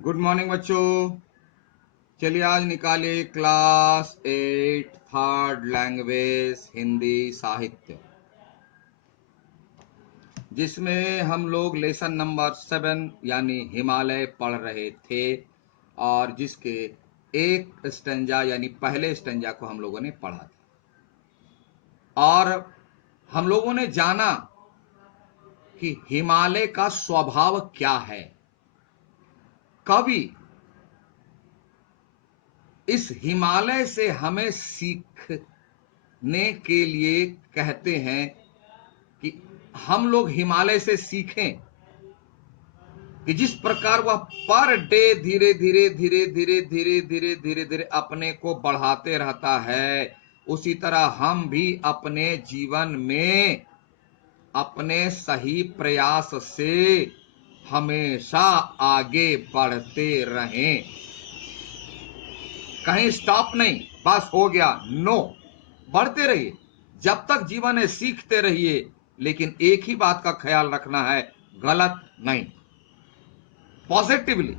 Good morning बच्चों। चलिए आज निकालिए क्लास 8 थर्ड लैंग्वेज हिंदी साहित्य, जिसमें हम लोग लेसन नंबर 7 यानी हिमालय पढ़ रहे थे और जिसके एक स्टंजा यानी पहले स्टंजा को हम लोगों ने पढ़ा था और हम लोगों ने जाना कि हिमालय का स्वभाव क्या है। कवि इस हिमालय से हमें सीखने के लिए कहते हैं कि हम लोग हिमालय से सीखें कि जिस प्रकार वह पर डे धीरे धीरे धीरे धीरे धीरे धीरे धीरे धीरे अपने को बढ़ाते रहता है, उसी तरह हम भी अपने जीवन में अपने सही प्रयास से हमेशा आगे बढ़ते रहें। कहीं स्टॉप नहीं, बस हो गया, नो, बढ़ते रहिए। जब तक जीवन है सीखते रहिए, लेकिन एक ही बात का ख्याल रखना है, गलत नहीं, पॉजिटिवली,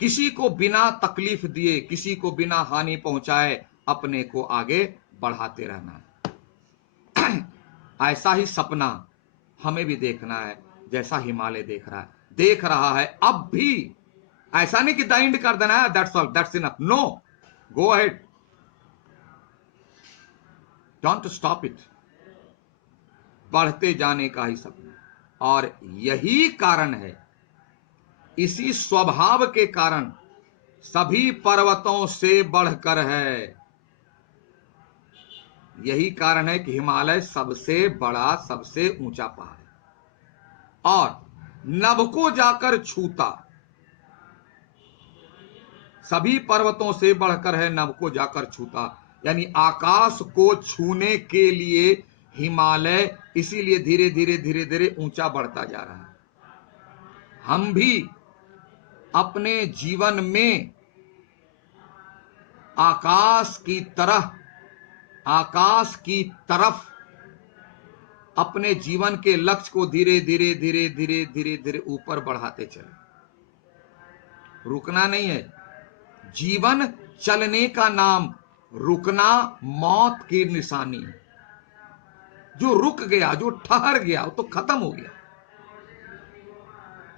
किसी को बिना तकलीफ दिए, किसी को बिना हानि पहुंचाए अपने को आगे बढ़ाते रहना है। ऐसा ही सपना हमें भी देखना है, जैसा हिमालय देख रहा है अब भी। ऐसा नहीं कि द एंड कर देना है, that's all, that's enough, no, go ahead, don't stop it, बढ़ते जाने का ही सपना। और यही कारण है, इसी स्वभाव के कारण सभी पर्वतों से बढ़कर है। यही कारण है कि हिमालय सबसे बड़ा सबसे ऊंचा पहाड़ है और नभ को जाकर छूता, सभी पर्वतों से बढ़कर है, नभ को जाकर छूता, यानी आकाश को छूने के लिए हिमालय इसीलिए धीरे धीरे धीरे धीरे ऊंचा बढ़ता जा रहा है। हम भी अपने जीवन में आकाश की तरफ अपने जीवन के लक्ष्य को धीरे धीरे धीरे धीरे धीरे धीरे ऊपर बढ़ाते चले, रुकना नहीं है। जीवन चलने का नाम, रुकना मौत की निशानी है। जो रुक गया, जो ठहर गया, वो तो खत्म हो गया।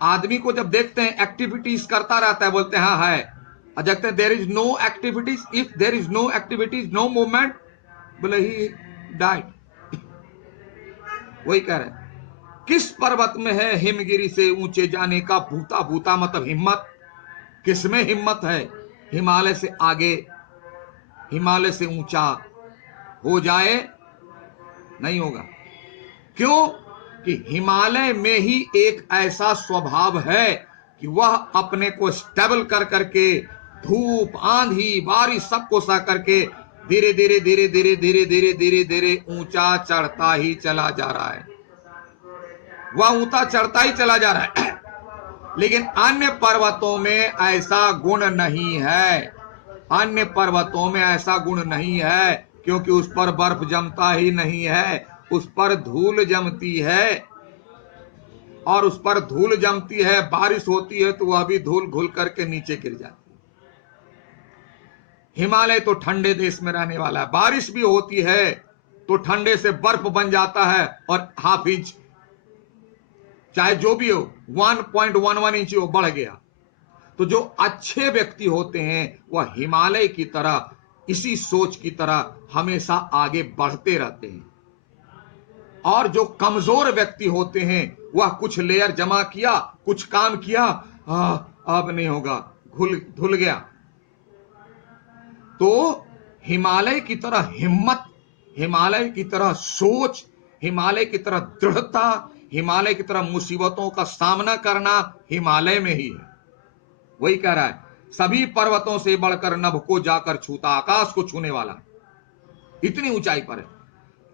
आदमी को जब देखते हैं एक्टिविटीज करता रहता है, बोलते हैं हाँ है, और देखते हैं there is no activities, if there is no activities no movement, बोले ही डाइड। वही कह रहे हैं, किस पर्वत में है हिमगिरी से ऊंचे जाने का भूता, भूता मतलब हिम्मत, किसमें हिम्मत है हिमालय से आगे, हिमालय से ऊंचा हो जाए? नहीं होगा। क्यों? कि हिमालय में ही एक ऐसा स्वभाव है कि वह अपने को स्टेबल कर करके धूप आंधी बारिश सबको सह करके धीरे धीरे धीरे धीरे धीरे धीरे धीरे धीरे ऊंचा चढ़ता ही चला जा रहा है। वह ऊंचा चढ़ता ही चला जा रहा है। लेकिन अन्य पर्वतों में ऐसा गुण नहीं है, अन्य पर्वतों में ऐसा गुण नहीं है, क्योंकि उस पर बर्फ जमता ही नहीं है, उस पर धूल जमती है, और उस पर धूल जमती है, बारिश होती है तो वह भी धूल घुल करके नीचे गिर जाती है। हिमालय तो ठंडे देश में रहने वाला है, बारिश भी होती है तो ठंडे से बर्फ बन जाता है और हाफ इंच, चाहे जो भी हो, 1.11 इंच वो बढ़ गया। तो जो अच्छे व्यक्ति होते हैं वह हिमालय की तरह, इसी सोच की तरह हमेशा आगे बढ़ते रहते हैं। और जो कमजोर व्यक्ति होते हैं वह कुछ लेयर जमा किया, कुछ काम किया, अब नहीं होगा, धुल गया। तो हिमालय की तरह हिम्मत, हिमालय की तरह सोच, हिमालय की तरह दृढ़ता, हिमालय की तरह मुसीबतों का सामना करना हिमालय में ही है। वही कह रहा है, सभी पर्वतों से बढ़कर नभ को जाकर छूता, आकाश को छूने वाला इतनी ऊंचाई पर है।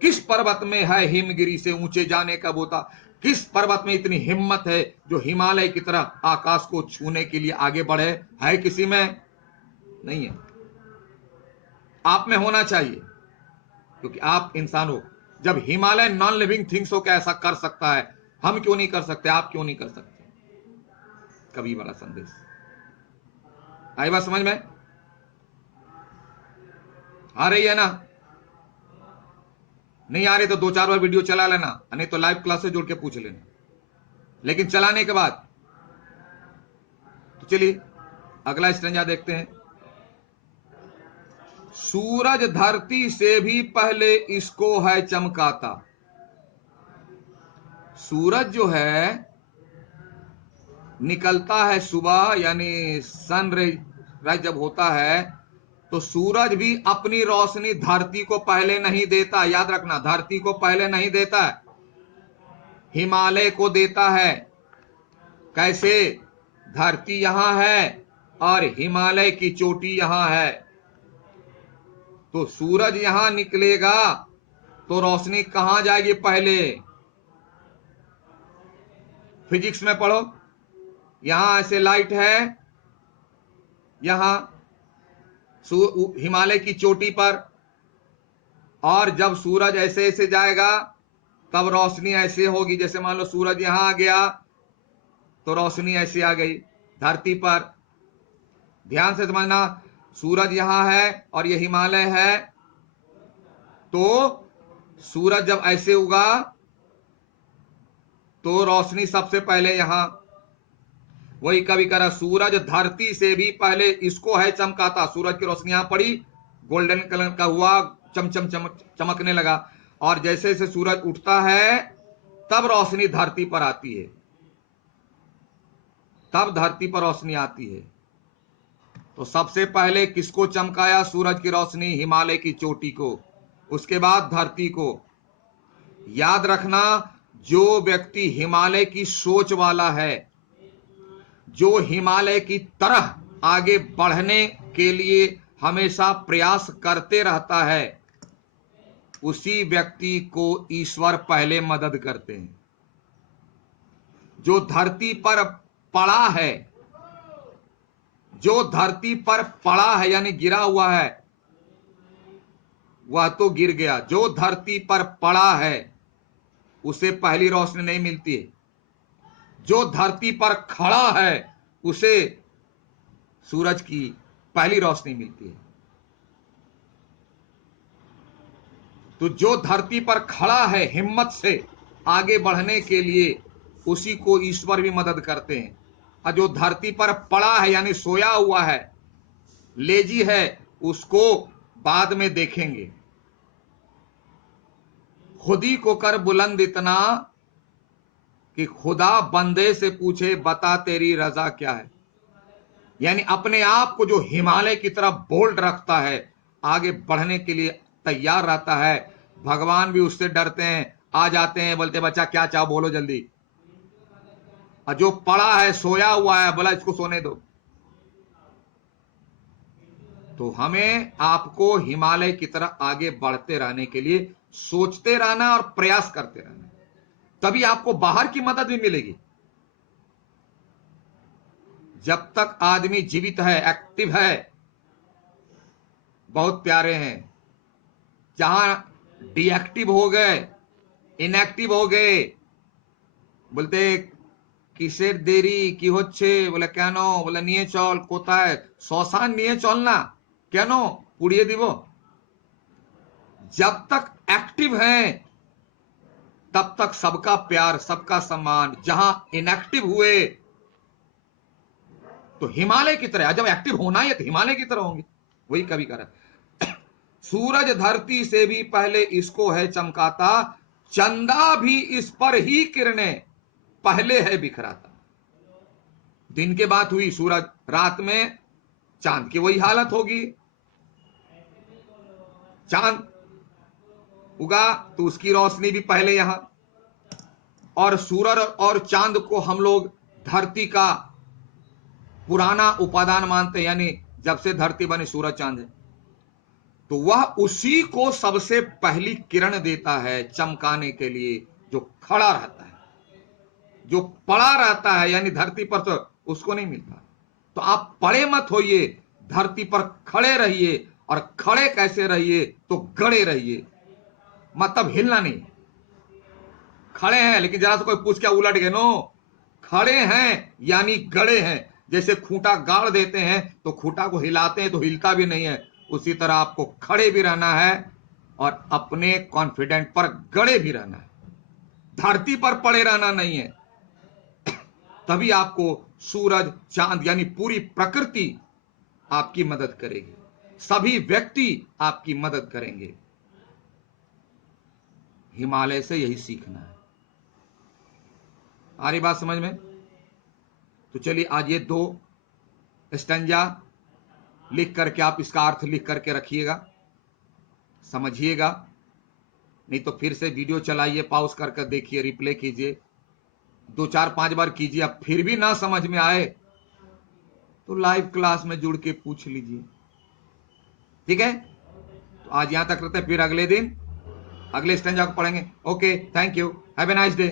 किस पर्वत में है हिमगिरी से ऊंचे जाने का बोता? किस पर्वत में इतनी हिम्मत है जो हिमालय की तरह आकाश को छूने के लिए आगे बढ़े? है किसी में? नहीं है। आप में होना चाहिए, क्योंकि आप इंसान हो। जब हिमालय नॉन लिविंग थिंग्स हो के ऐसा कर सकता है, हम क्यों नहीं कर सकते? आप क्यों नहीं कर सकते? कभी बड़ा संदेश। आई बात समझ में आ रही है ना? नहीं आ रही तो 2-4 बार वीडियो चला लेना, नहीं तो लाइव क्लास से जोड़ के पूछ लेना, लेकिन चलाने के बाद। तो चलिए अगला स्टैंजा देखते हैं। सूरज धरती से भी पहले इसको है चमकाता। सूरज जो है निकलता है सुबह, यानी सनराइज जब होता है, तो सूरज भी अपनी रोशनी धरती को पहले नहीं देता। याद रखना, धरती को पहले नहीं देता है, हिमालय को देता है। कैसे? धरती यहां है और हिमालय की चोटी यहां है, तो सूरज यहां निकलेगा तो रोशनी कहां जाएगी पहले? फिजिक्स में पढ़ो, यहां ऐसे लाइट है, यहां हिमालय की चोटी पर, और जब सूरज ऐसे ऐसे जाएगा तब रोशनी ऐसे होगी। जैसे मान लो सूरज यहां आ गया तो रोशनी ऐसे आ गई धरती पर। ध्यान से समझना, सूरज यहां है और ये हिमालय है, तो सूरज जब ऐसे उगा तो रोशनी सबसे पहले यहां। वही कवि कह रहा, सूरज धरती से भी पहले इसको है चमकाता। सूरज की रोशनी यहां पड़ी, गोल्डन कलर का हुआ, चमचम चमकने लगा, और जैसे जैसे सूरज उठता है तब रोशनी धरती पर आती है, तब धरती पर रोशनी आती है। तो सबसे पहले किसको चमकाया? सूरज की रोशनी हिमालय की चोटी को, उसके बाद धरती को। याद रखना, जो व्यक्ति हिमालय की सोच वाला है, जो हिमालय की तरह आगे बढ़ने के लिए हमेशा प्रयास करते रहता है, उसी व्यक्ति को ईश्वर पहले मदद करते हैं। जो धरती पर पड़ा है, जो धरती पर पड़ा है यानी गिरा हुआ है, वह तो गिर गया। जो धरती पर पड़ा है उसे पहली रोशनी नहीं मिलती है। जो धरती पर खड़ा है उसे सूरज की पहली रोशनी मिलती है। तो जो धरती पर खड़ा है हिम्मत से आगे बढ़ने के लिए, उसी को ईश्वर भी मदद करते हैं। और जो धरती पर पड़ा है यानी सोया हुआ है, लेजी है, उसको बाद में देखेंगे। खुदी को कर बुलंद इतना कि खुदा बंदे से पूछे बता तेरी रजा क्या है। यानी अपने आप को जो हिमालय की तरफ बोल्ड रखता है, आगे बढ़ने के लिए तैयार रहता है, भगवान भी उससे डरते हैं, आ जाते हैं, बोलते बच्चा क्या चाहो बोलो जल्दी। और जो पड़ा है सोया हुआ है, बोला इसको सोने दो। तो हमें आपको हिमालय की तरफ आगे बढ़ते रहने के लिए सोचते रहना और प्रयास करते रहना, तभी आपको बाहर की मदद भी मिलेगी। जब तक आदमी जीवित है, एक्टिव है, बहुत प्यारे हैं। जहां डीएक्टिव हो गए, इनएक्टिव हो गए, बोलते কিসের দেরি কি হচ্ছে, বলে কেন, বলে নিয়ে চল, কোথায়, শ্মশান নিয়ে चल ना, কেন পুড়িয়ে দিব। जब तक एक्टिव हैं तब तक सबका प्यार, सबका सम्मान। जहां इनएक्टिव हुए तो हिमालय की तरह, जब एक्टिव होना है तो हिमालय की तरह होंगे। वही कवि कर रहा, सूरज धरती से भी पहले इसको है चमकाता, चंदा भी इस पर ही किरणें पहले है बिखराता। दिन के बाद हुई सूरज, रात में चांद की वही हालत होगी। चांद उगा तो उसकी रोशनी भी पहले यहां, और सूरज और चांद को हम लोग धरती का पुराना उपादान मानते हैं, यानी जब से धरती बनी सूरज चांद है, तो वह उसी को सबसे पहली किरण देता है चमकाने के लिए, जो खड़ा रहता है। जो पड़ा रहता है यानी धरती पर, तो उसको नहीं मिलता। तो आप पड़े मत होइए, धरती पर खड़े रहिए, और खड़े कैसे रहिए, तो गड़े रहिए, मतलब हिलना नहीं। खड़े हैं लेकिन जरा से कोई पूछ के उलट गए, नो, खड़े हैं यानी गड़े हैं। जैसे खूंटा गाड़ देते हैं तो खूंटा को हिलाते हैं तो हिलता भी नहीं है, उसी तरह आपको खड़े भी रहना है और अपने कॉन्फिडेंट पर गड़े भी रहना है, धरती पर पड़े रहना नहीं है। तभी आपको सूरज चांद यानी पूरी प्रकृति आपकी मदद करेगी, सभी व्यक्ति आपकी मदद करेंगे। हिमालय से यही सीखना है। आ रही बात समझ में? तो चलिए आज ये 2 स्टंजा लिख करके आप इसका अर्थ लिख करके रखिएगा, समझिएगा। नहीं तो फिर से वीडियो चलाइए, पॉज करके देखिए, रिप्ले कीजिए, 2 4 5 बार कीजिए। अब फिर भी ना समझ में आए तो लाइव क्लास में जुड़ के पूछ लीजिए, ठीक है? तो आज यहां तक रहते हैं, फिर अगले दिन अगले स्टंजा को पढ़ेंगे। Okay, thank you, have a nice day.